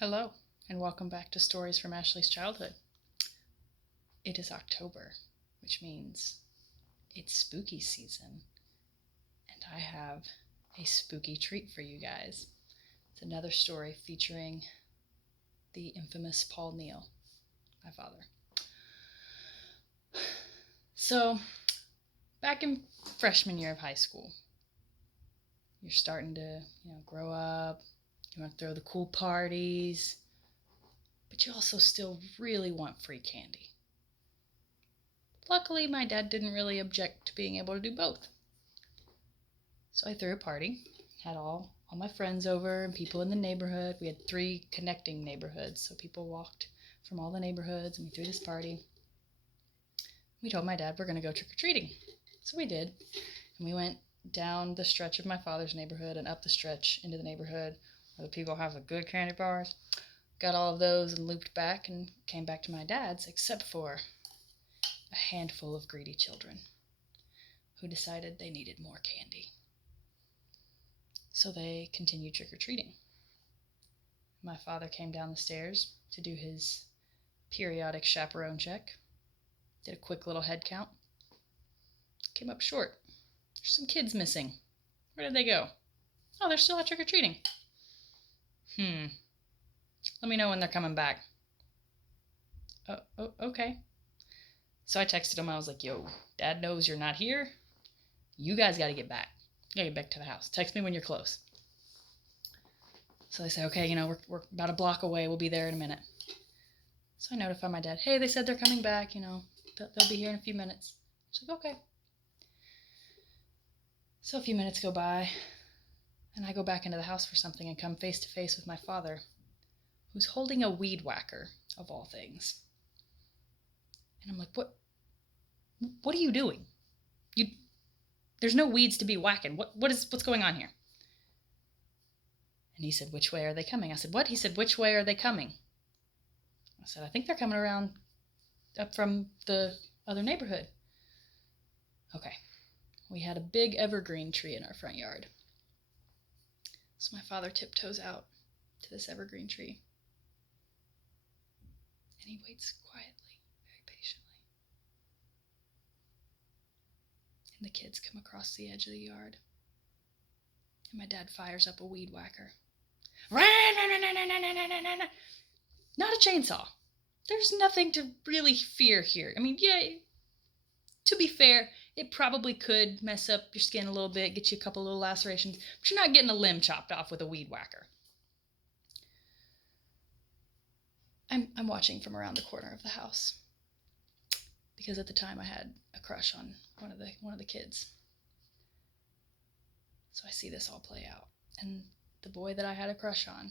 Hello, and welcome back to Stories from Ashley's Childhood. It is October, which means it's spooky season, and I have a spooky treat for you guys. It's another story featuring the infamous Paul Neal, my father. So, back in freshman year of high school, you're starting to, grow up. You want to throw the cool parties, but you also still really want free candy. Luckily, my dad didn't really object to being able to do both. So I threw a party, had all my friends over and people in the neighborhood. We had 3 connecting neighborhoods, so people walked from all the neighborhoods, and we threw this party. We told my dad we're going to go trick-or-treating. So we did, and we went down the stretch of my father's neighborhood and up the stretch into the neighborhood where the people have the good candy bars. Got all of those and looped back and came back to my dad's, except for a handful of greedy children who decided they needed more candy. So they continued trick-or-treating. My father came down the stairs to do his periodic chaperone check, did a quick little head count, came up short. There's some kids missing. Where did they go? Oh, they're still out trick-or-treating. Let me know when they're coming back. Oh, okay. So I texted him. I was like, yo, Dad knows you're not here. You guys got to get back. You got to get back to the house. Text me when you're close. So they say, okay, we're about a block away. We'll be there in a minute. So I notify my dad, hey, they said they're coming back. They'll be here in a few minutes. She's like, okay. So a few minutes go by, and I go back into the house for something and come face to face with my father, who's holding a weed whacker, of all things. And I'm like, what are you doing? There's no weeds to be whacking. What's going on here? And he said, which way are they coming? I said, what? He said, which way are they coming? I said, I think they're coming around up from the other neighborhood. Okay. We had a big evergreen tree in our front yard. So my father tiptoes out to this evergreen tree. And he waits quietly, very patiently. And the kids come across the edge of the yard. And my dad fires up a weed whacker. Not a chainsaw. There's nothing to really fear here. I mean, yeah, to be fair, it probably could mess up your skin a little bit, get you a couple little lacerations, but you're not getting a limb chopped off with a weed whacker. I'm watching from around the corner of the house because at the time I had a crush on one of the kids. So I see this all play out, and the boy that I had a crush on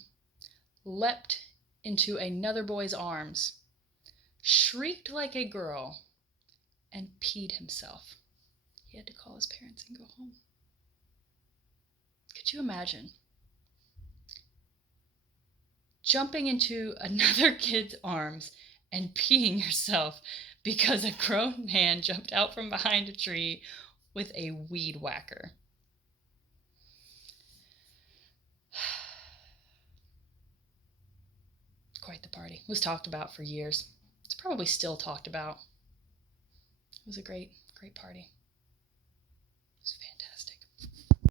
leapt into another boy's arms, shrieked like a girl, and peed himself. He had to call his parents and go home. Could you imagine jumping into another kid's arms and peeing yourself because a grown man jumped out from behind a tree with a weed whacker? Quite the party. It was talked about for years. It's probably still talked about. It was a great party.